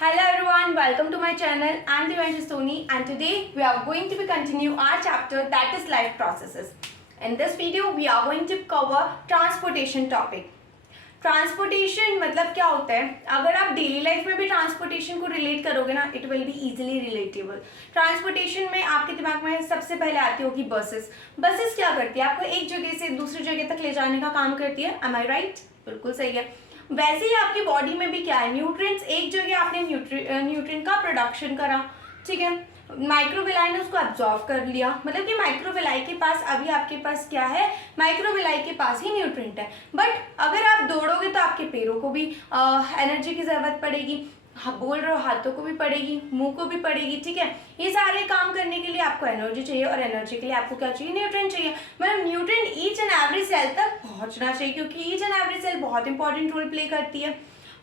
Hello everyone, welcome to my channel. I am Devanshi Soni and today we are going to be continue our chapter that is life processes. In this video we are going to cover transportation topic. Transportation मतलब क्या होता है? अगर आप daily life में भी transportation को relate करोगे ना, it will be easily relatable. Transportation में आपके दिमाग में सबसे पहले आती होगी बसेस. बसेस क्या करती है? आपको एक जगह से दूसरी जगह तक ले जाने का काम करती है. एम आई राइट? बिल्कुल सही है. वैसे ही आपकी बॉडी में भी क्या है, न्यूट्रिएंट्स एक जगह आपने न्यूट्रिएंट का प्रोडक्शन करा, ठीक है, माइक्रोविलाई ने उसको एब्जॉर्व कर लिया. मतलब कि माइक्रोविलाई के पास अभी आपके पास क्या है, माइक्रोविलाई के पास ही न्यूट्रिएंट है. बट अगर आप दौड़ोगे तो आपके पैरों को भी एनर्जी की जरूरत पड़ेगी. बोल रहे हो हाथों को भी पड़ेगी, मुंह को भी पड़ेगी, ठीक है. ये सारे काम करने के लिए आपको एनर्जी चाहिए और एनर्जी के लिए आपको क्या चाहिए, न्यूट्रिएंट चाहिए. मतलब nutrient each and every cell तक पहुंचना चाहिए क्योंकि ईच एंड एवरी सेल बहुत इंपॉर्टेंट रोल प्ले करती है.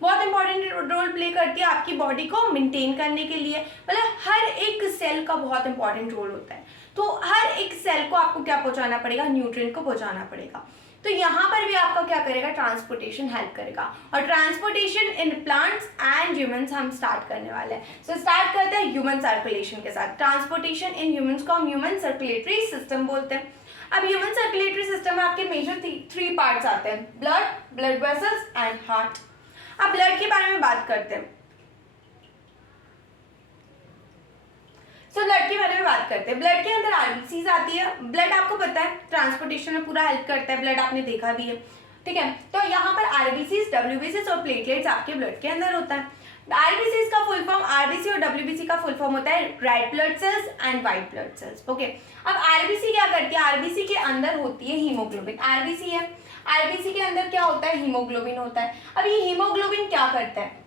बहुत इंपॉर्टेंट रोल प्ले करती है आपकी बॉडी को मेंटेन करने के लिए. मतलब हर एक सेल का बहुत इंपॉर्टेंट रोल होता है. तो हर एक सेल को आपको क्या पहुंचाना पड़ेगा, न्यूट्रिएंट को पहुंचाना पड़ेगा. तो यहाँ पर भी आपका क्या करेगा, ट्रांसपोर्टेशन हेल्प करेगा. और transportation in plants and humans हम स्टार्ट करने वाले हैं. सो स्टार्ट करते हैं ह्यूमन सर्कुलेशन के साथ. ट्रांसपोर्टेशन इन ह्यूमंस को हम ह्यूमन सर्कुलेटरी सिस्टम बोलते हैं. अब ह्यूमन सर्कुलेटरी सिस्टम में आपके मेजर थ्री पार्ट्स आते हैं, blood, blood vessels and heart. अब ब्लड के बारे में बात करते हैं. ब्लड के बारे में बात करते हैं. ब्लड के अंदर आरबीसीज आती है. ब्लड आपको पता है ट्रांसपोर्टेशन में पूरा हेल्प करता है. ब्लड आपने देखा भी है, ठीक है. तो यहाँ पर आरबीसीज, डब्ल्यूबीसीज और प्लेटलेट्स आपके ब्लड के अंदर होता है. आरबीसीज का फुल फॉर्म, आरबीसी और डब्ल्यूबीसी का फुल फॉर्म होता है red blood cells and white blood cells. Okay. अब आरबीसी क्या करती है, आरबीसी के अंदर होती है हीमोग्लोबिन. आरबीसी है, आरबीसी के अंदर क्या होता है, हीमोग्लोबिन होता है. अब ये हीमोग्लोबिन क्या करता है,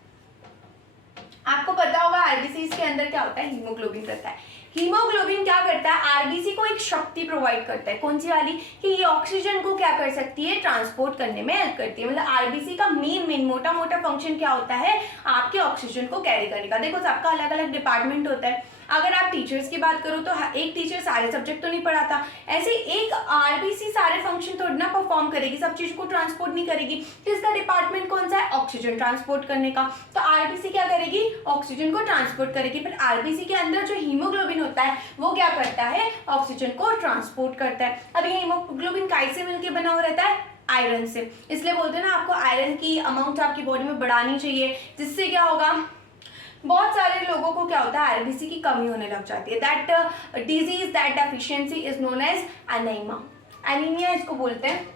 आपको पता होगा आरबीसी के अंदर क्या होता है, हीमोग्लोबिन रहता है. हीमोग्लोबिन क्या करता है, आरबीसी को एक शक्ति प्रोवाइड करता है. कौन सी वाली, कि ये ऑक्सीजन को क्या कर सकती है, ट्रांसपोर्ट करने में हेल्प करती है. मतलब आरबीसी का मेन मोटा मोटा फंक्शन क्या होता है, आपके ऑक्सीजन को कैरी करने का. देखो सबका अलग अलग डिपार्टमेंट होता है. अगर आप टीचर्स की बात करो तो एक टीचर सारे सब्जेक्ट तो नहीं पढ़ाता. ऐसे एक आरबीसी सारे फंक्शन थोड़ी ना परफॉर्म करेगी, सब चीज को ट्रांसपोर्ट नहीं करेगी. तो इसका डिपार्टमेंट कौन सा है, ऑक्सीजन ट्रांसपोर्ट करने का. तो आरबीसी क्या करेगी, ऑक्सीजन को ट्रांसपोर्ट करेगी. पर आरबीसी के अंदर जो हीमोग्लोबिन होता है वो क्या करता है, ऑक्सीजन को ट्रांसपोर्ट करता है. अब ये हीमोग्लोबिन कैसे मिलकर बना हुआ रहता है, आयरन से. इसलिए बोलते हैं ना आपको आयरन की अमाउंट आपकी बॉडी में बढ़ानी चाहिए, जिससे क्या होगा, बहुत सारे लोगों को क्या होता है, आरबीसी की कमी होने लग जाती है. That disease, that deficiency is known as anaemia. Anaemia इसको बोलते हैं,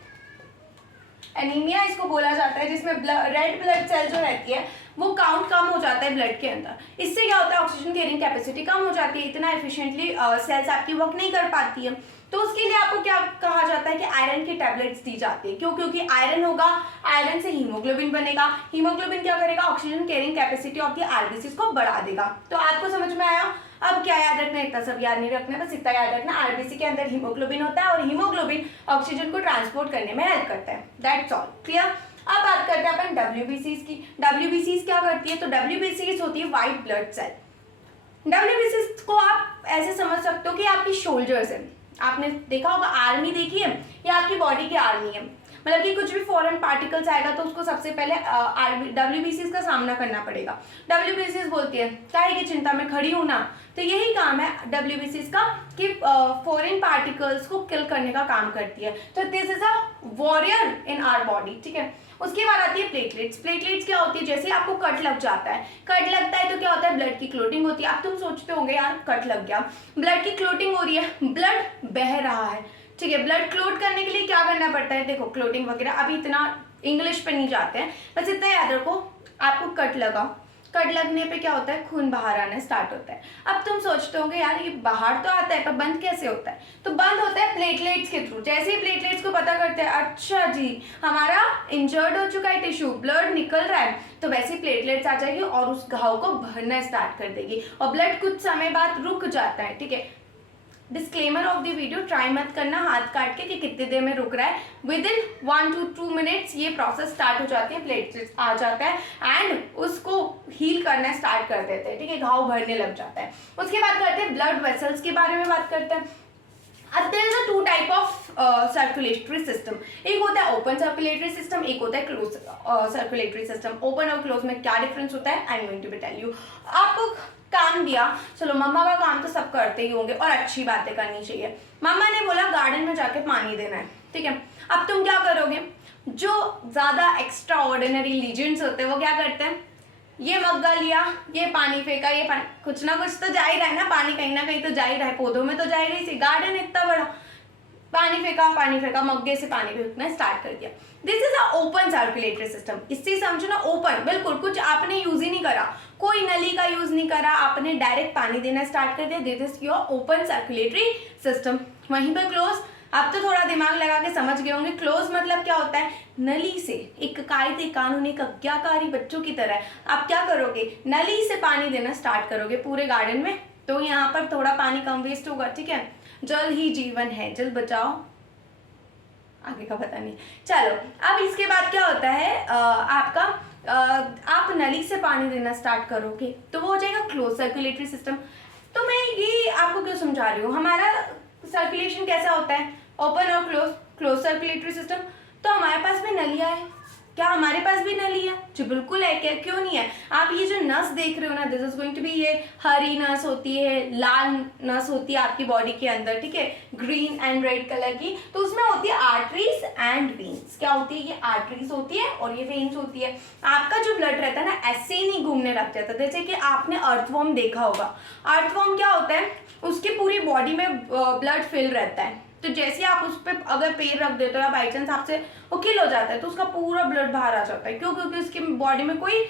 एनीमिया इसको बोला जाता है, जिसमें रेड ब्लड सेल जो रहती है वो काउंट कम हो जाता है ब्लड के अंदर. इससे क्या होता है, ऑक्सीजन कैरिंग कैपेसिटी कम हो जाती है, इतना एफिशिएंटली सेल्स आपकी वर्क नहीं कर पाती है. तो उसके लिए आपको क्या कहा जाता है कि आयरन की टैबलेट्स दी जाती है. क्यों, क्योंकि आयरन होगा, आयरन से हीमोग्लोबिन बनेगा. हीमोग्लोबिन क्या करेगा, oxygen carrying capacity of the RBCs को बढ़ा देगा. तो आपको समझ में आया. अब क्या याद रखना है, इतना सब याद नहीं रखना, बस इतना याद रखना, आरबीसी के अंदर हीमोग्लोबिन होता है और हीमोग्लोबिन ऑक्सीजन को ट्रांसपोर्ट करने में हेल्प करता है. That's all. क्लियर. अब बात करते हैं अपन डब्ल्यूबीसीज की. डब्ल्यूबीसीज क्या करती है, तो डब्ल्यूबीसीज होती है व्हाइट ब्लड सेल. डब्ल्यूबीसीज को आप ऐसे समझ सकते हो कि आपकी शोल्जर्स है. आपने देखा होगा आर्मी देखी है, या आपकी बॉडी की आर्मी है. मतलब कि कुछ भी फॉरेन पार्टिकल्स आएगा तो उसको सबसे पहले डब्ल्यूबीसीज का सामना करना पड़ेगा. डब्ल्यूबीसीज बोलती है काहे की चिंता में खड़ी हूं ना. तो यही काम है डब्ल्यूबीसीज का कि फॉरेन पार्टिकल्स को किल करने का काम करती है. तो this is a warrior in our body, ठीक है. उसके बाद आती है प्लेटलेट्स. प्लेटलेट्स क्या होती है, जैसे आपको कट लग जाता है, कट लगता है तो क्या होता है, ब्लड की क्लोटिंग होती है. अब तुम सोचते होंगे यार कट लग गया, ब्लड की क्लोटिंग हो रही है, ब्लड बह रहा है, ठीक है. ब्लड क्लोट करने के लिए क्या करना पड़ता है, देखो क्लोटिंग वगैरह अभी इतना इंग्लिश पे नहीं जाते हैं, बस इतना याद रखो. आपको कट लगा, कट लगने पे क्या होता है, खून बाहर आना स्टार्ट होता है. अब तुम सोचते होंगे यार ये बाहर तो आता है पर बंद कैसे होता है, तो बंद होता है प्लेटलेट्स के थ्रू. जैसे ही प्लेटलेट्स को पता करते हैं अच्छा जी हमारा इंजर्ड हो चुका है टिश्यू, ब्लड निकल रहा है, तो वैसे प्लेटलेट्स आ जाएगी और उस घाव को भरना स्टार्ट कर देगी और ब्लड कुछ समय बाद रुक जाता है, ठीक है. Disclaimer of the video, try मत करना हाथ काट के कि कितने देर में रुक रहा है. विद इन 1 to 2 मिनट्स ये प्रोसेस स्टार्ट हो जाती है, प्लेटलेट्स आ जाता है एंड उसको हील करना स्टार्ट कर देते हैं, ठीक है. घाव भरने लग जाता है. उसके बाद करते हैं ब्लड वेसल्स के बारे में बात करते हैं. अब there is a two type of circulatory system, एक होता है ओपन सर्कुलेटरी सिस्टम, एक होता है क्लोज सर्कुलेटरी सिस्टम। ओपन और क्लोज में क्या डिफरेंस होता है, I am going to tell you. आपको काम दिया, चलो मम्मा का काम तो सब करते ही होंगे और अच्छी बातें करनी चाहिए। मम्मा ने बोला गार्डन में जाके पानी देना है, ठीक है। अब तुम क्या करोगे, जो ज्यादा एक्स्ट्रा ऑर्डिनरी लीजेंड्स होते हैं वो क्या करते हैं, ये मग्गा लिया, ये पानी फेंका, ये पानी, कुछ ना कुछ तो जा ही रहा है ना, पानी कहीं ना कहीं तो जा ही रहा है, पौधों में तो जा ही रही थी, गार्डन इतना बड़ा, पानी फेंका, मग्गे से पानी फेंकना स्टार्ट कर दिया। This is a open circulatory system. इससे समझो ना ओपन, बिल्कुल कुछ आपने यूज ही नहीं करा, कोई नली का यूज नहीं करा, आपने डायरेक्ट पानी देना स्टार्ट कर दिया, this is your open circulatory system. वहीं पर क्लोज, आप तो थोड़ा दिमाग लगा के समझ गए होंगे, क्लोज मतलब क्या होता है, नली से, एक कायदे कानून, एक आज्ञाकारी बच्चों की तरह आप क्या करोगे, नली से पानी देना स्टार्ट करोगे पूरे गार्डन में, तो यहाँ पर थोड़ा पानी कम वेस्ट होगा, ठीक है। जल ही जीवन है, जल बचाओ, आगे का पता नहीं। चलो अब इसके बाद क्या होता है, आपका आप नली से पानी देना स्टार्ट करोगे तो वो हो जाएगा क्लोज सर्कुलेटरी सिस्टम। तो मैं ये आपको क्यों समझा रही हूँ, हमारा सर्कुलेशन कैसा होता है, ओपन और क्लोज सर्कुलेटरी सिस्टम। तो हमारे पास भी नलियाँ है, क्या हमारे पास भी नली है, जी बिल्कुल है, क्या क्यों नहीं है। आप ये जो नस देख रहे हो ना, this is going to be, ये हरी नस होती है, लाल नस होती है आपकी बॉडी के अंदर, ठीक है, ग्रीन एंड रेड कलर की, तो उसमें होती है आर्टरीज एंड वेन्स। क्या होती है, ये आर्टरीज होती है और ये वेन्स होती है। आपका जो ब्लड रहता है ना ऐसे ही नहीं घूमने लग जाता, जैसे कि आपने अर्थवॉर्म देखा होगा। अर्थवॉर्म क्या होता है, उसकी पूरी बॉडी में ब्लड फिल रहता है, तो जैसे आप उस पर अगर पैर रख देते हो या बाई चांस आपसे वो किल हो जाता है तो उसका पूरा ब्लड बाहर आ जाता है। क्यों, क्योंकि उसकी बॉडी में कोई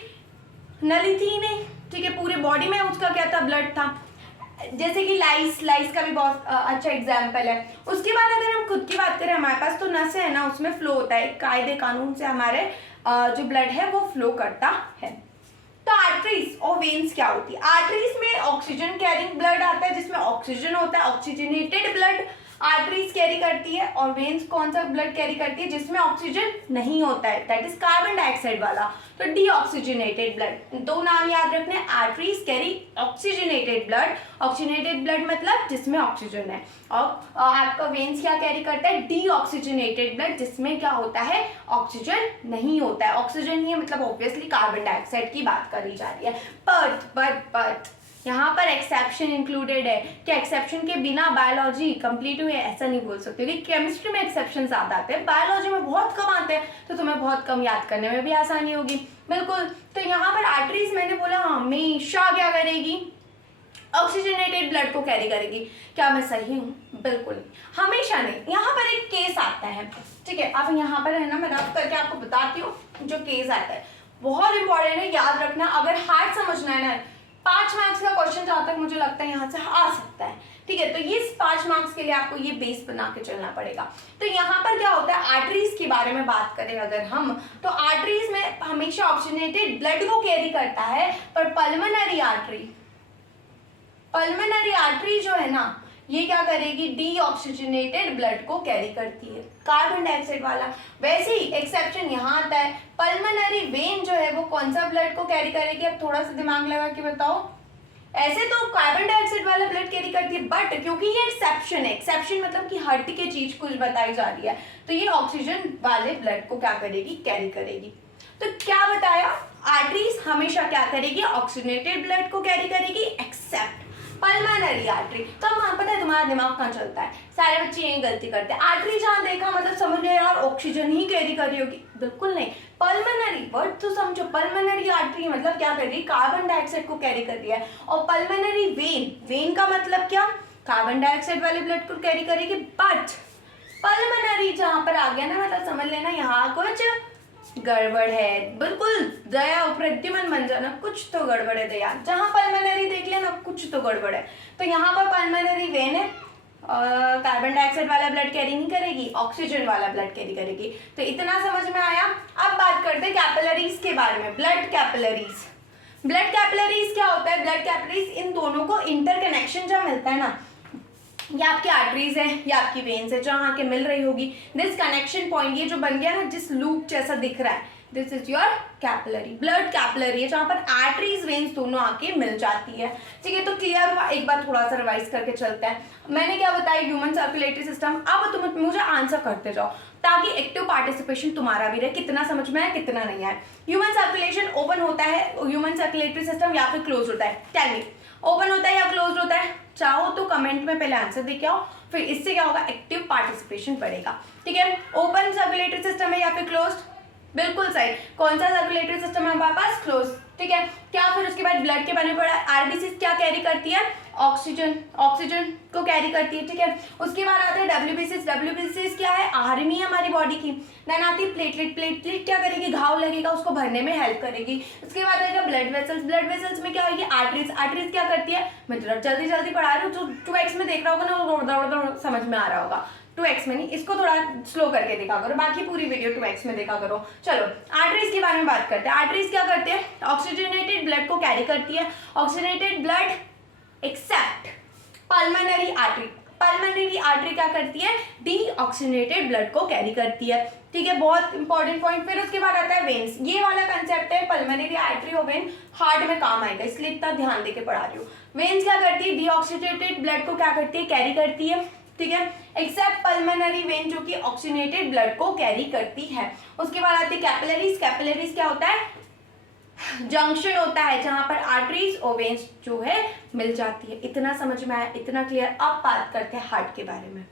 नली थी नहीं, ठीक है, पूरे बॉडी में उसका क्या था, ब्लड था। जैसे कि लाइस का भी बहुत अच्छा एग्जाम्पल है। उसके बाद अगर हम खुद की बात करें, हमारे पास तो नस है ना, उसमें फ्लो होता है, कायदे कानून से हमारे जो ब्लड है वो फ्लो करता है। तो आर्टरीज और वेन्स क्या होती है, आर्टरीज में ऑक्सीजन कैरिंग ब्लड आता है, जिसमें ऑक्सीजन होता है, ऑक्सीजनेटेड ब्लड आर्टरीज कैरी करती है, और वेन्स कौन सा ब्लड कैरी करती है, जिसमें ऑक्सीजन नहीं होता है, दैट इज कार्बन डाइऑक्साइड वाला, तो डीऑक्सीजनेटेड ब्लड। दो नाम याद रखने, arteries carry oxygenated blood, oxygenated blood मतलब जिसमें ऑक्सीजन है, और आपका वेन्स क्या कैरी करता है, डीऑक्सीजनेटेड ब्लड, जिसमें क्या होता है, ऑक्सीजन नहीं होता है। ऑक्सीजन नहीं है मतलब ऑब्वियसली कार्बन डाइऑक्साइड की बात करी जा रही है। बट यहाँ पर एक्सेप्शन इंक्लूडेड है, कि एक्सेप्शन के बिना बायोलॉजी कंप्लीट हुई है ऐसा नहीं बोल सकते, क्योंकि केमिस्ट्री में एक्सेप्शन ज्यादा आते हैं, बायोलॉजी में बहुत कम आते हैं, तो तुम्हें बहुत कम याद करने में भी आसानी होगी। बिल्कुल, तो यहाँ पर आर्टरीज मैंने बोला हमेशा क्या करेगी, ऑक्सीजनेटेड ब्लड को कैरी करेगी। क्या मैं सही हूँ, बिल्कुल हमेशा नहीं। यहाँ पर एक केस आता है, ठीक है, अब यहाँ पर है ना, मैं रफ करके आपको बताती हूँ। जो केस आता है बहुत इंपॉर्टेंट है, याद रखना, अगर हार्ड समझना है ना, 5 मार्क्स का क्वेश्चन जहाँ तक मुझे लगता है यहाँ से आ सकता है, ठीक है। तो ये 5 मार्क्स के लिए आपको ये बेस बना के चलना पड़ेगा। तो यहाँ पर क्या होता है, आर्टरीज के बारे में बात करें अगर हम, तो आर्टरीज में हमेशा ऑक्सीजनेटेड ब्लड को कैरी करता है, पर पल्मोनरी आर्टरी जो है ना, ये क्या करेगी, डीऑक्सीजनेटेड ब्लड को कैरी करती है, कार्बन डाइऑक्साइड वाला। वैसे ही एक्सेप्शन यहाँ आता है, पल्मोनरी वेन जो है वो कौन सा ब्लड को कैरी करेगी, अब थोड़ा सा दिमाग लगा के बताओ। ऐसे तो कार्बन डाइऑक्साइड वाला ब्लड कैरी करती है, बट क्योंकि ये एक्सेप्शन है, एक्सेप्शन मतलब कि हट के चीज कुछ बताई जा रही है, तो ये ऑक्सीजन वाले ब्लड को क्या करेगी, कैरी करेगी। तो क्या बताया, आर्टरीज हमेशा क्या करेगी, ऑक्सीजनेटेड ब्लड को कैरी करेगी, एक्सेप्ट पल्मोनरी आर्टरी। तो पता है तुम्हारा दिमाग कहाँ चलता है, सारे बच्चे यही गलती करते हैं, आर्टरी जहाँ देखा मतलब समझ लिया यार ऑक्सीजन ही कैरी कर रही होगी, बिल्कुल नहीं। पल्मोनरी वर्ड तो समझो, पल्मोनरी आर्टरी मतलब क्या कर रही है, कार्बन डाइऑक्साइड को कैरी कर रही है। और पल्मोनरी वेन का मतलब क्या, कार्बन डाइऑक्साइड वाले ब्लड को कैरी करेगी, बट पल्मोनरी जहाँ पर आ गया ना, मतलब समझ लेना यहाँ कुछ गड़बड़ है, बिल्कुल दया प्रद्युमन बन जाना, कुछ तो गड़बड़ है दया, जहां पल्मोनरी देख लिया ना कुछ तो गड़बड़ है। तो यहाँ पर पल्मोनरी वेन है, कार्बन डाइऑक्साइड वाला ब्लड कैरी नहीं करेगी, ऑक्सीजन वाला ब्लड कैरी करेगी। तो इतना समझ में आया। अब बात करते हैं कैपिलरीज के बारे में, ब्लड कैपिलरीज। ब्लड कैपिलरीज क्या होता है, ब्लड कैपिलरीज इन दोनों को इंटरकनेक्शन जब मिलता है ना, ये आपकी आर्टरीज है, ये आपकी वेन्स है, जहाँ आके मिल रही होगी, दिस कनेक्शन पॉइंट, ये जो बन गया ना, जिस लूप जैसा दिख रहा है, this is your capillary, blood capillary है जहाँ पर आर्टरीज वेन्स दोनों आके मिल जाती है। ठीक है, तो क्लियर हुआ? एक बार थोड़ा सा रिवाइज करके चलते हैं। मैंने क्या बताया, ह्यूमन सर्कुलेटरी सिस्टम। अब तुम मुझे आंसर करते जाओ ताकि एक्टिव पार्टिसिपेशन तुम्हारा भी रहे, कितना समझ में आया कितना नहीं आया। ह्यूमन सर्कुलेशन ओपन होता है, ह्यूमन सर्कुलेटरी सिस्टम, या फिर क्लोज होता है? टेल मी, ओपन होता है या क्लोज होता है? चाहो तो कमेंट में पहले आंसर देके आओ, फिर इससे क्या होगा, एक्टिव पार्टिसिपेशन बढ़ेगा। ठीक है, ओपन सर्कुलेटरी सिस्टम है या फिर क्लोज? बिल्कुल सही। कौन सा सर्कुलेटरी सिस्टम है हमारे पास? क्लोज। ठीक है, क्या फिर उसके बाद ब्लड के बारे में पढ़ा? आरबीसी क्या कैरी करती है? ऑक्सीजन, ऑक्सीजन को कैरी करती है। ठीक है, उसके बाद आते हैं डब्ल्यूबीसीज। डब्ल्यूबीसीज क्या है? आर्मी है हमारी बॉडी की। देन आती है प्लेटलेट। प्लेटलेट क्या करेगी? घाव लगेगा उसको भरने में हेल्प करेगी। उसके बाद आएगा ब्लड वेसल्स। ब्लड वेसल्स में क्या होगी? आर्टरीज। आर्टरीज क्या करती है? मैं जल्दी जल्दी पढ़ा रही हूँ, जो 2x में देख रहा होगा ना वो समझ में आ रहा होगा। 2x में नहीं, इसको थोड़ा स्लो करके देखा करो, बाकी पूरी वीडियो 2x में देखा करो। चलो आर्टरीज के बारे में बात करते हैं। आर्टरीज क्या करते हैं? ऑक्सीजनेटेड ब्लड को कैरी करती है। Oxygenated blood accept pulmonary artery. Pulmonary artery क्या करती है? डीऑक्सीजनेटेड ब्लड को कैरी करती है। ठीक है, बहुत इंपॉर्टेंट पॉइंट। फिर उसके बाद आता है वेन्स। ये वाला कंसेप्ट है पल्मोनरी आर्टरी और वेन, हार्ट में काम आएगा, इसलिए इतना ध्यान देके पढ़ा रही हूँ। वेन्स क्या करती है? डीऑक्सीजनेटेड ब्लड को क्या करती है? कैरी करती है। ठीक है, एक्सेप्ट पल्मोनरी वेन जो कि ऑक्सीजनेटेड ब्लड को कैरी करती है। उसके बाद आती है कैपिलरीज। कैपिलरीज क्या होता है? जंक्शन होता है जहां पर आर्टरीज और वेन्स जो है मिल जाती है। इतना समझ में आया, इतना क्लियर? अब बात करते हैं हार्ट के बारे में।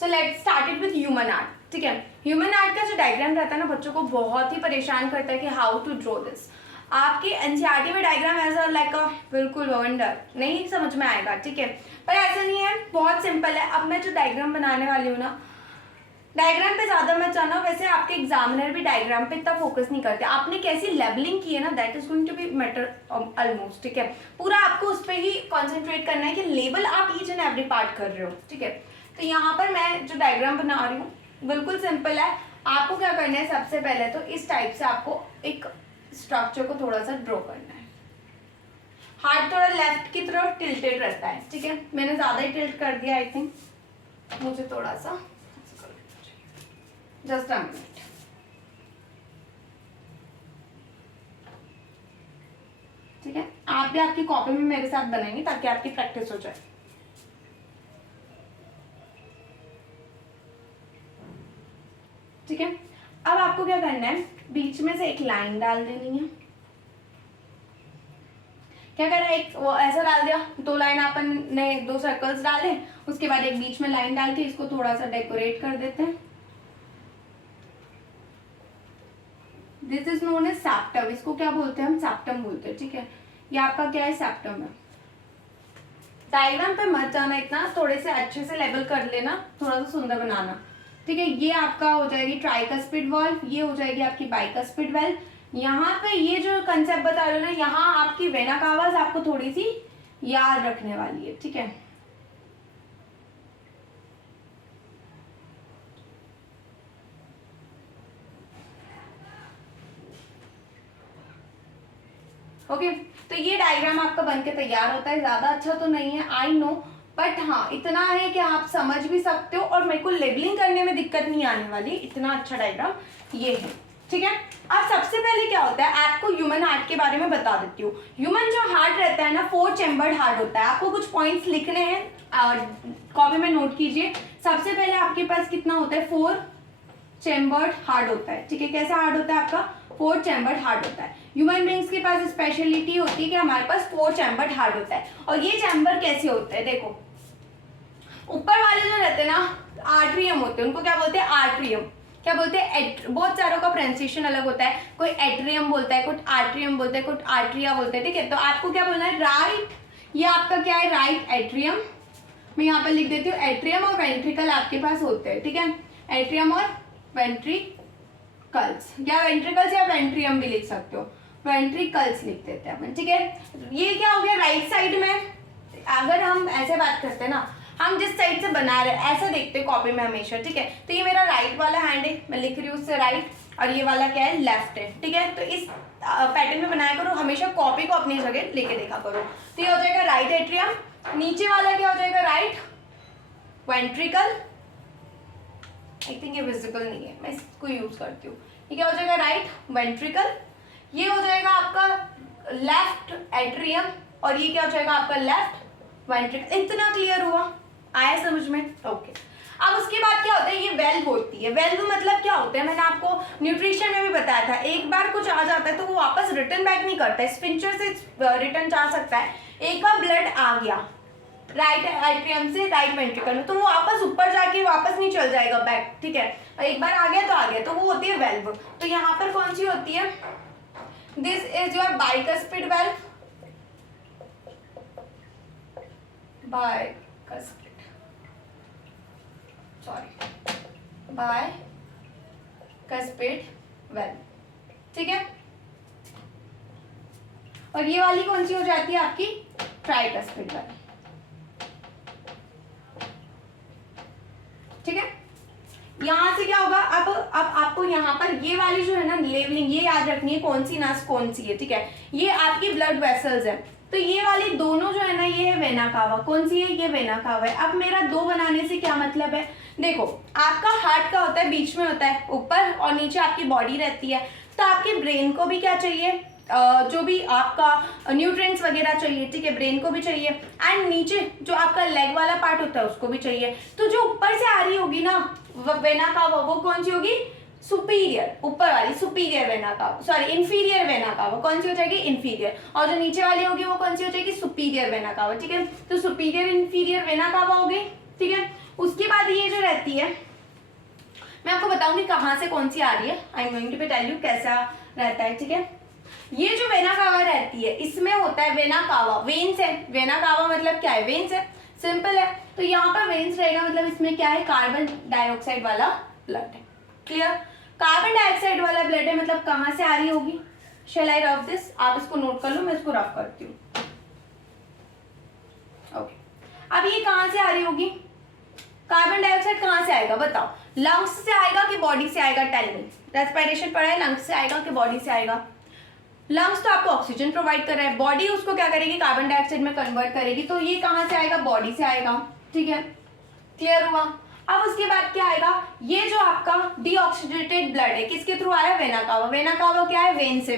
So let's start with human heart. ठीक है, ह्यूमन हार्ट का जो डायग्राम रहता है ना, बच्चों को बहुत ही परेशान करता है कि हाउ टू ड्रॉ दिस। आपके एनसीईआरटी में डायग्राम ऐसा लाइक अ बिल्कुल वंडर नहीं समझ में आएगा। ठीक है, पर ऐसा नहीं है, बहुत सिंपल है। अब मैं जो डायग्राम बनाने वाली हूँ ना, डायग्राम पे ज्यादा मत जाना। वैसे आपके एग्जामिनर भी डायग्राम पे इतना फोकस नहीं करते। आपने कैसी लेबलिंग की है ना, that is going to be matter almost. ठीक है, पूरा आपको उस पर ही कॉन्सेंट्रेट करना है कि लेबल आप ईच एंड एवरी पार्ट कर रहे हो। ठीक है, तो यहाँ पर मैं जो डायग्राम बना रही हूँ बिल्कुल सिंपल है। आपको क्या करना है, सबसे पहले तो इस टाइप से आपको एक स्ट्रक्चर को थोड़ा सा ड्रॉ करना है। हार्ट थोड़ा लेफ्ट की तरफ टिल्टेड रहता है। ठीक है, मैंने ज्यादा ही टिल्ट कर दिया आई थिंक, मुझे थोड़ा सा जस्ट अ मिनट। ठीक है, आप भी आपकी कॉपी में मेरे साथ बनाएंगे ताकि आपकी प्रैक्टिस हो जाए। ठीक है, अब आपको क्या करना है, बीच में से एक लाइन डाल देनी है। क्या कर रहा है, एक वो ऐसा डाल दिया, दो लाइन अपन ने दो सर्कल्स डाले, उसके बाद एक बीच में लाइन डाल के इसको थोड़ा सा डेकोरेट कर देते हैं। This is known as septum. इसको क्या बोलते हैं हम? सेप्टम बोलते हैं। ठीक है, ये आपका क्या है? सेप्टम है। डायग्राम पे मत जाना इतना, थोड़े से अच्छे से लेबल कर लेना, थोड़ा सा सुंदर बनाना। ठीक है, ये आपका हो जाएगी ट्राइकस्पिड वाल्व, ये हो जाएगी आपकी बाइकस्पिड वाल्व। यहाँ पे ये जो कंसेप्ट बता रहे हो ना, यहाँ आपकी वेना कावास आपको थोड़ी सी याद रखने वाली है। ठीक है, ओके तो ये डायग्राम आपका बनके तैयार होता है। ज्यादा अच्छा तो नहीं है आई नो, बट हाँ इतना है कि आप समझ भी सकते हो और मेरे को लेबलिंग करने में दिक्कत नहीं आने वाली। इतना अच्छा डायग्राम ये है। ठीक है, अब सबसे पहले क्या होता है, आपको ह्यूमन हार्ट के बारे में बता देती हूँ। ह्यूमन जो हार्ट रहता है ना, 4 चैम्बर्ड हार्ट होता है। आपको कुछ पॉइंट्स लिखने हैं, कॉपी में नोट कीजिए। सबसे पहले आपके पास कितना होता है? 4 चैम्बर्ड हार्ट होता है। ठीक है, कैसा हार्ट होता है आपका? 4 चैम्बर्ड हार्ट होता है। ह्यूमन बींग्स के पास स्पेशलिटी होती है कि हमारे पास 4 चैम्बर्ड हार्ट होता है। और ये चैम्बर कैसे होते हैं, देखो ऊपर वाले जो रहते हैं ना आर्ट्रियम होते हैं, उनको क्या बोलते हैं? आर्ट्रियम। क्या बोलते हैं? बहुत सारों का प्रोनाउंसिएशन अलग होता है, कोई एट्रियम बोलता है, कोई आर्ट्रियम बोलता है, कोई आर्ट्रिया बोलते हैं। ठीक है, तो आपको क्या बोलना है? राइट, ये आपका क्या है? Right atrium. मैं यहाँ पर लिख देती हूँ एट्रियम और वेंट्रिकल आपके पास होते हैं। ठीक है, एट्रियम और वेंट्रिकल्स, या वेंट्रिकल्स या वेंट्रियम भी लिख सकते हो, वेंट्रिकल्स लिख देते हैं अपन। ठीक है, ये क्या हो गया? राइट साइड में अगर हम ऐसे बात करते हैं ना, हम जिस साइड से बना रहे हैं ऐसा देखते हैं कॉपी में हमेशा। ठीक है, तो ये मेरा राइट वाला हैंड है, मैं लिख रही हूँ उससे राइट, और ये वाला क्या है? लेफ्ट है। ठीक है, तो इस पैटर्न में बनाया करो, हमेशा कॉपी को अपनी जगह लेके देखा करो। तो ये हो जाएगा राइट एट्रियम, नीचे वाला क्या हो जाएगा? Right ventricle. आई थिंक ये विजिबल नहीं है, मैं इसको यूज करती हूँ। ये क्या हो जाएगा, राइट वेंट्रिकल, ये हो जाएगा आपका लेफ्ट एट्रियम, और ये क्या हो जाएगा आपका लेफ्ट वेंट्रिकल। इतना क्लियर हुआ, आया समझ में? ओके। अब उसके बाद क्या होता है, ये वेल्व होती है। वेल्व मतलब क्या होता है, मैंने आपको न्यूट्रिशन में भी बताया था, एक बार कुछ आ जाता है तो वो वापस रिटर्न बैक नहीं करता है, स्फिंक्टर से रिटर्न जा सकता है। एक बार ब्लड आ गया राइट एट्रियम से राइट वेंट्रिकल में, तो वो वापस ऊपर जाके वापस नहीं चल जाएगा बैक, ठीक है, एक बार आ गया तो आ गया, तो वो होती है वेल्व। तो यहाँ पर कौन सी होती है, this is your bicuspid valve, bicuspid, sorry bicuspid valve, ठीक है। और ये वाली कौन सी हो जाती है आपकी, ट्राइकस्पिड वेल्व, ठीक है। यहां से क्या होगा, अब आपको यहाँ पर ये वाली जो है ना लेवलिंग, ये याद रखनी है कौन सी नस कौन सी है, ठीक है। ये आपकी ब्लड वेसल्स है, तो ये वाली दोनों जो है ना, ये है वेना कावा, कौन सी है, ये वेना कावा है। अब मेरा दो बनाने से क्या मतलब है, देखो आपका हार्ट का होता है बीच में होता है ऊपर, और नीचे आपकी बॉडी रहती है, तो आपके ब्रेन को भी क्या चाहिए, जो भी आपका न्यूट्रिएंट्स वगैरह चाहिए, ठीक है, ब्रेन को भी चाहिए, एंड नीचे जो आपका लेग वाला पार्ट होता है उसको भी चाहिए। तो जो ऊपर से आ रही होगी ना वेना कावा, वो कौन सी होगी, सुपीरियर, ऊपर वाली superior vena cava, sorry inferior vena cava, कौन सी हो जाएगी, इंफीरियर। और जो नीचे वाली होगी वो कौन सी हो जाएगी, सुपीरियर वेना कावा, ठीक है। तो सुपीरियर इंफीरियर वेना कावा हो गई, ठीक है। उसके बाद ये जो रहती है, मैं आपको बताऊंगी कहाँ से कौन सी आ रही है, I am going to tell you कैसा रहता है, ठीक है। ये जो वेना कावा रहती है, इसमें होता है वेना कावा, वेन्स है, वेना कावा मतलब क्या है, वेन्स है, सिंपल है। तो यहाँ पर वेन्स रहेगा, मतलब इसमें क्या है, कार्बन डाइऑक्साइड वाला ब्लड है, क्लियर। कार्बन डाइऑक्साइड वाला ब्लड है, मतलब कहाँ से आ रही होगी, शैल आई रफ दिस, आप इसको नोट कर लो, मैं इसको रफ करती हूँ, ओके। अब ये कहाँ से आ रही होगी, कार्बन डाइऑक्साइड कहाँ से आएगा बताओ, लंग्स से आएगा कि बॉडी से आएगा, टेल मी। रेस्पिरेशन पढ़ा है, लंग्स से आएगा कि बॉडी से आएगा, लंग्स तो आपको ऑक्सीजन प्रोवाइड कर रहा है, बॉडी उसको क्या करेगी, कार्बन डाइऑक्साइड में कन्वर्ट करेगी, तो ये कहाँ से आएगा, बॉडी से आएगा, ठीक है, क्लियर हुआ। अब उसके बाद क्या आएगा, ये जो आपका डीऑक्सीडेटेड ब्लड है किसके थ्रू आया, वेना कावा, वेना कावा क्या है, वेन से,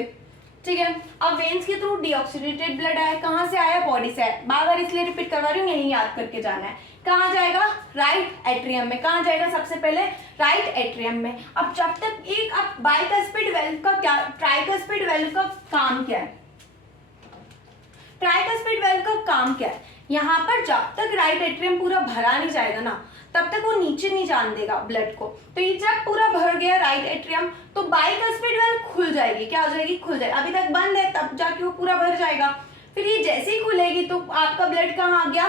ठीक है। अब वेन्स के थ्रू डीऑक्सीडेटेड ब्लड आया, कहाँ से आया, बॉडी से आया, बार बार इसलिए रिपीट करवा रही हूँ, यही याद करके जाना है। कहाँ जाएगा, राइट एट्रियम में, कहाँ जाएगा सबसे पहले, राइट एट्रियम में। अब जब तक एक, अब बाइकस्पिड वेल्व का क्या, ट्राइकस्पिड वेल्व का काम क्या है, ट्राइकस्पिड वेल्व का काम क्या है, यहाँ पर जब तक राइट एट्रियम पूरा भरा नहीं जाएगा ना, तब तक वो नीचे नहीं जान देगा ब्लड को। तो ये जब पूरा भर गया राइट एट्रियम, तो बाइकस्पिड वेल्व खुल जाएगी, क्या हो जाएगी, खुल जाएगी, अभी तक बंद है, तब जाके वो पूरा भर जाएगा। फिर ये जैसे ही खुलेगी तो आपका ब्लड कहाँ आ गया,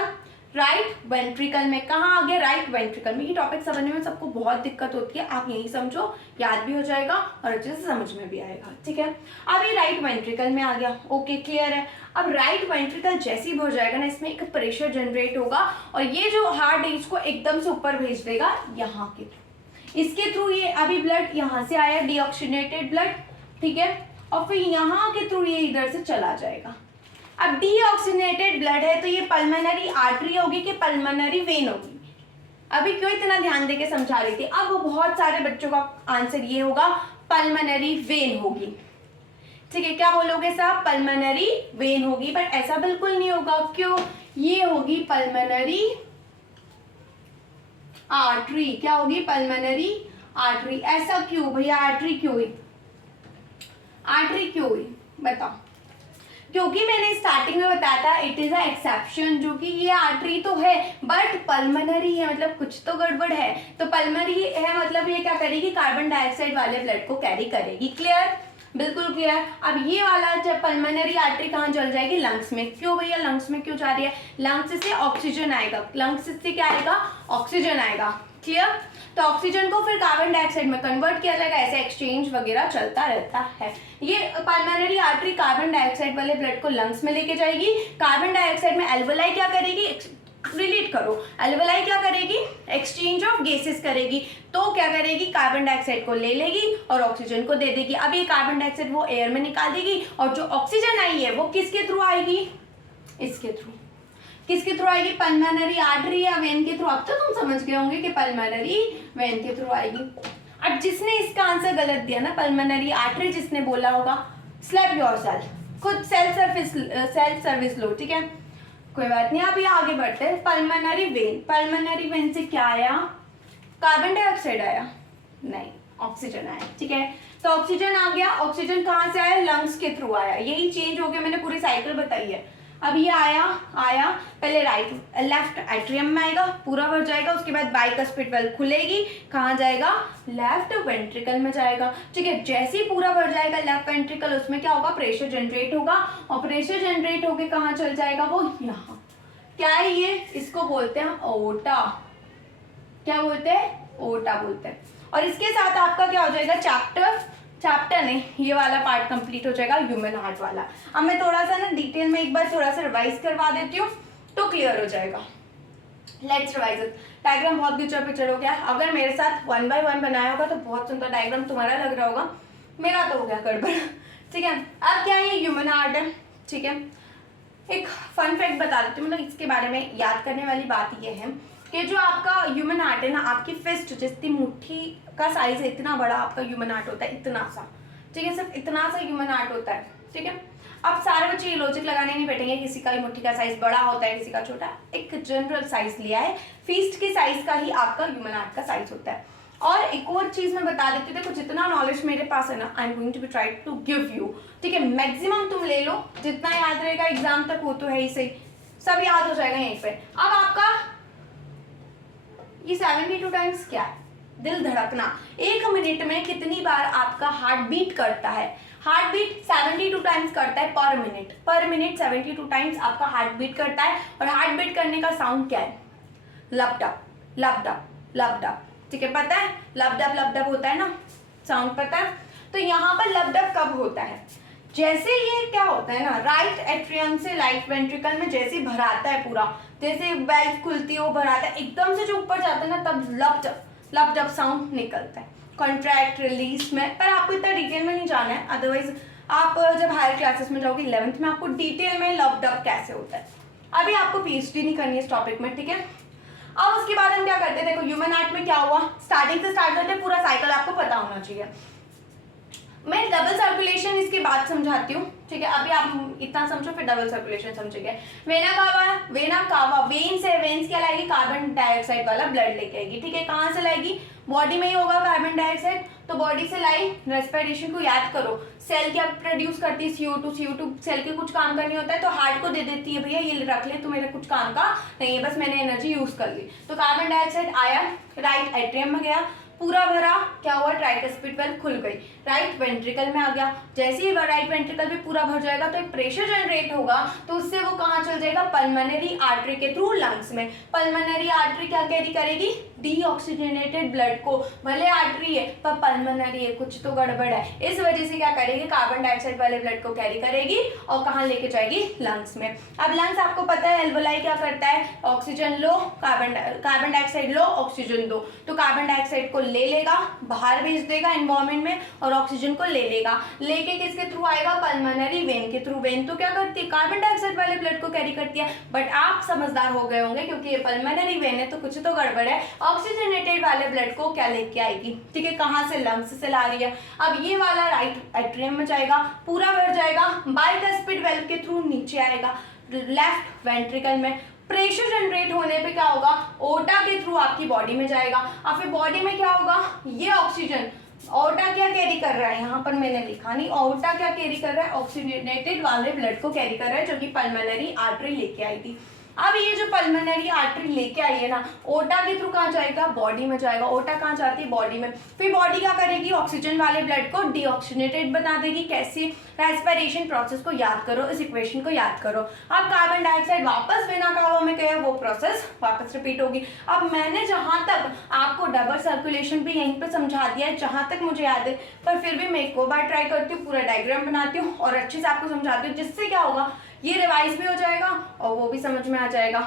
राइट वेंट्रिकल में, कहाँ आ गया, राइट वेंट्रिकल में। ये टॉपिक समझने में सबको बहुत दिक्कत होती है, आप यही समझो, याद भी हो जाएगा और अच्छे से समझ में भी आएगा, ठीक है। अब ये राइट वेंट्रिकल में आ गया, ओके क्लियर है। अब राइट वेंट्रिकल जैसे ही भर जाएगा ना, इसमें एक प्रेशर जनरेट होगा और ये जो हार्ट है इसको एकदम से ऊपर भेज देगा यहाँ के थ्रू, इसके थ्रू ये अभी ब्लड यहाँ से आया डीऑक्सीडेटेड ब्लड, ठीक है, और फिर यहाँ के थ्रू ये इधर से चला जाएगा। अब डीऑक्सीनेटेड ब्लड है तो ये पल्मोनरी आर्टरी होगी कि पल्मोनरी वेन होगी, अभी क्यों इतना ध्यान देके समझा रही थी। अब बहुत सारे बच्चों का आंसर ये होगा पल्मोनरी वेन होगी, ठीक है, क्या बोलोगे साहब, पल्मोनरी वेन होगी, पर ऐसा बिल्कुल नहीं होगा, क्यों, ये होगी पल्मोनरी आर्टरी, क्या होगी, पल्मोनरी आर्टरी। ऐसा क्यों भैया, आर्टरी क्यों हुई, आर्टरी क्यों हुई बताओ, क्योंकि मैंने स्टार्टिंग में बताया था इट इज अ एक्सेप्शन, जो कि ये आर्टरी तो है बट पल्मोनरी है, मतलब कुछ तो गड़बड़ है। तो पल्मोनरी है मतलब ये क्या करेगी, कार्बन डाइऑक्साइड वाले ब्लड को कैरी करेगी, क्लियर, बिल्कुल क्लियर। अब ये वाला जब पल्मोनरी आर्टरी कहाँ चल जाएगी, लंग्स में, क्यों भैया लंग्स में क्यों जा रही है, लंग्स से ऑक्सीजन आएगा, लंग्स से क्या आएगा, ऑक्सीजन आएगा, क्लियर। तो ऑक्सीजन को फिर कार्बन डाइऑक्साइड में कन्वर्ट किया जाएगा, ऐसे एक्सचेंज वगैरह चलता रहता है। ये पल्मोनरी आर्टरी कार्बन डाइऑक्साइड वाले ब्लड को लंग्स में लेके जाएगी, कार्बन डाइऑक्साइड में एल्वेलाई क्या करेगी, रिलेट करो, एल्वेलाई क्या करेगी, एक्सचेंज ऑफ गैसेस करेगी, तो क्या करेगी, कार्बन डाइऑक्साइड को ले लेगी और ऑक्सीजन को दे देगी। अब ये कार्बन डाइऑक्साइड वो एयर में निकाल देगी और जो ऑक्सीजन आई है वो किसके थ्रू आएगी, इसके थ्रू, किसके थ्रू आएगी, पल्मोनरी आर्टरी या वेन के थ्रू। अब तो तुम समझ गए होंगे कि पल्मोनरी वेन के थ्रू आएगी। अब जिसने इसका आंसर गलत दिया ना, पल्मोनरी आर्टरी जिसने बोला होगा, स्लैप योरसेल्फ, खुद सेल्फ सर्विस लो, ठीक है, कोई बात नहीं। अभी आगे बढ़ते हैं। पल्मोनरी वेन, पल्मोनरी वेन से क्या आया, कार्बन डाइऑक्साइड आया, नहीं ऑक्सीजन आया, ठीक है। तो ऑक्सीजन आ गया, ऑक्सीजन कहाँ से आया, लंग्स के थ्रू आया, यही चेंज हो गया, मैंने पूरी साइकिल बताई है। अब ये आया पहले लेफ्ट एट्रियम में आएगा, पूरा भर जाएगा, उसके बाद बाइकस्पिड वेल्व खुलेगी, कहाँ जाएगा, लेफ्ट वेंट्रिकल में जाएगा, ठीक है। जैसे ही पूरा भर जाएगा लेफ्ट वेंट्रिकल, उसमें क्या होगा, प्रेशर जनरेट होगा, और प्रेशर जनरेट होके कहाँ चल जाएगा, वो यहाँ, क्या है ये, इसको बोलते हैं ओटा, क्या बोलते हैं, ओटा बोलते हैं। और इसके साथ आपका क्या हो जाएगा, चैप्टर नहीं, ये वाला पार्ट कंप्लीट हो जाएगा, ह्यूमन हार्ट वाला। अब मैं थोड़ा सा ना डिटेल में एक बार थोड़ा सा रिवाइज करवा देती हूँ तो क्लियर हो जाएगा। Let's revise it. डायग्राम बहुत गिचड़ पिचड़ हो गया, अगर मेरे साथ 1 by 1 बनाया होगा तो बहुत सुंदर डायग्राम तुम्हारा लग रहा होगा, मेरा तो हो गया गड़बड़, ठीक है। अब क्या है, ये ह्यूमन हार्ट है, ठीक है। एक फन फैक्ट बता देती हूँ, मतलब इसके बारे में याद करने वाली बात ये है कि जो आपका ह्यूमन हार्ट है ना, आपकी फिस्ट जितनी मुट्ठी का साइज है, इतना बड़ा आपका ह्यूमन हार्ट होता है, इतना सा, ठीक है, सिर्फ इतना सा ह्यूमन हार्ट होता है, ठीक है। अब सारे बच्चे ये लॉजिक लगाने नहीं बैठेंगे किसी का मुट्ठी का साइज बड़ा होता है किसी का छोटा, एक जनरल साइज लिया है, फिस्ट की साइज का ही आपका ह्यूमन हार्ट का साइज होता है। और एक और चीज मैं बता देती हूँ, देखो जितना नॉलेज मेरे पास है ना, I am going to be try to give you, ठीक है। मैक्सिमम तुम ले लो, जितना याद रहेगा एग्जाम तक वो तो है ही सही, सब याद हो जाएगा यहीं पे। अब आपका ये 72 टाइम्स क्या है, दिल धड़कना, 1 मिनट में कितनी बार आपका हार्ट बीट करता है, हार्ट बीट 72 टाइम्स करता है पर मिनट 72 टाइम्स आपका हार्ट बीट करता है। और हार्ट बीट करने का साउंड क्या है, लपडप लपडप लपडप, ठीक है, पता है लपडप लपडप होता है ना, साउंड पता है। तो यहाँ पर लपडप कब होता है, जैसे ये क्या होता है ना, राइट एट्रियम से राइट वेंट्रिकल में जैसे भराता है पूरा, जैसे वेल्व खुलती है वो भराता है, एकदम से जो ऊपर जाता है ना, तब लपडप साउंड निकलता है, कॉन्ट्रैक्ट रिलीज में। पर आपको इतना डिटेल में नहीं जाना है, अदरवाइज आप जब हायर क्लासेस में जाओगे 11th में, आपको डिटेल में लपडप कैसे होता है, अभी आपको पीएचडी नहीं करनी है इस टॉपिक में, ठीक है। अब उसके बाद हम क्या करते हैं, देखो ह्यूमन हार्ट में क्या हुआ, स्टार्टिंग से स्टार्ट करते हैं, पूरा साइकिल आपको पता होना चाहिए। मैं डबल सर्कुलेशन इसके बाद समझाती हूँ, ठीक है। अभी आप इतना समझो फिर डबल सर्कुलेशन समझेंगे। वेना कावा, वेन से क्या लाएगी, कार्बन डाइऑक्साइड वाला ब्लड लेके आएगी, ठीक है। कहाँ से लाएगी, बॉडी में ही होगा कार्बन डाइऑक्साइड, तो बॉडी से लाई, रेस्पिरेशन को याद करो, सेल क्या प्रोड्यूस करती है, CO2 सेल के कुछ काम का नहीं होता है, तो हार्ट को दे देती है, भैया ये रख ले, तो मेरे कुछ काम का नहीं है, बस मैंने एनर्जी यूज कर ली। तो कार्बन डाइऑक्साइड आया, राइट एट्रियम में गया, पूरा भरा, क्या हुआ, ट्राइकस्पिड वेल्व खुल गई, राइट वेंट्रिकल में आ गया। जैसे ही राइट वेंट्रिकल भी पूरा भर जाएगा तो एक प्रेशर जनरेट होगा, तो उससे वो कहाँ चल जाएगा, पल्मोनरी आर्टरी के थ्रू लंग्स में। पल्मोनरी आर्टरी क्या कैरी करेगी, डीऑक्सीजनेटेड ब्लड को, भले आर्टरी है पर पल्मोनरी है, कुछ तो गड़बड़ है, इस वजह से क्या करेगी, कार्बन डाइऑक्साइड वाले ब्लड को कैरी करेगी और कहाँ लेके जाएगी, लंग्स में। अब लंग्स आपको पता है एल्वोलाई क्या करता है, ऑक्सीजन लो, कार्बन डाइऑक्साइड लो, ऑक्सीजन दो, तो कार्बन डाइऑक्साइड को ले लेगा, बाहर भेज देगा एनवायरमेंट में, और ऑक्सीजन को ले लेगा, लेके किसके थ्रू आएगा, पल्मोनरी वेन के थ्रू। वेन तो क्या करती है, कार्बन डाइऑक्साइड वाले ब्लड को कैरी करती है, बट आप समझदार हो गए होंगे क्योंकि ये पल्मोनरी वेन है तो कुछ तो गड़बड़ है, ऑक्सीजनेटेड वाले ब्लड को क्या लेके आएगी, ठीक है, कहाँ से, लंग्स से ला रही है। अब ये वाला राइट एट्रियम में जाएगा, पूरा भर जाएगा, बाइकस्पिड वेल्व के थ्रू नीचे आएगा, लेफ्ट वेंट्रिकल में, प्रेशर जनरेट होने पे क्या होगा, ओटा के थ्रू आपकी बॉडी में जाएगा, और फिर बॉडी में क्या होगा, ये ऑक्सीजन, ओटा क्या कैरी कर रहा है, यहाँ पर मैंने लिखा नहीं, ओटा क्या कैरी कर रहा है, ऑक्सीजनेटेड वाले ब्लड को कैरी कर रहा है, जो कि पल्मोनरी आर्टरी लेके आई थी। अब ये जो पल्मोनरी आर्टरी लेके आई है ना, ओटा के थ्रू कहाँ जाएगा, बॉडी में जाएगा, ओटा कहाँ जाती है, बॉडी में, फिर बॉडी क्या करेगी, ऑक्सीजन वाले ब्लड को डीऑक्सीजनेटेड बना देगी, कैसे, रेस्पिरेशन प्रोसेस को याद करो, इस इक्वेशन को याद करो। अब कार्बन डाइऑक्साइड वापस वेना कावा में गया, वो प्रोसेस वापस रिपीट होगी। अब मैंने जहां तक आपको डबल सर्कुलेशन भी यहीं पे समझा दिया है जहां तक मुझे याद है, पर फिर भी मैं एक और बार ट्राई करती हूँ, पूरा डायग्राम बनाती हूँ और अच्छे से आपको समझाती हूँ, जिससे क्या होगा, ये रिवाइज भी हो जाएगा और वो भी समझ में आ जाएगा।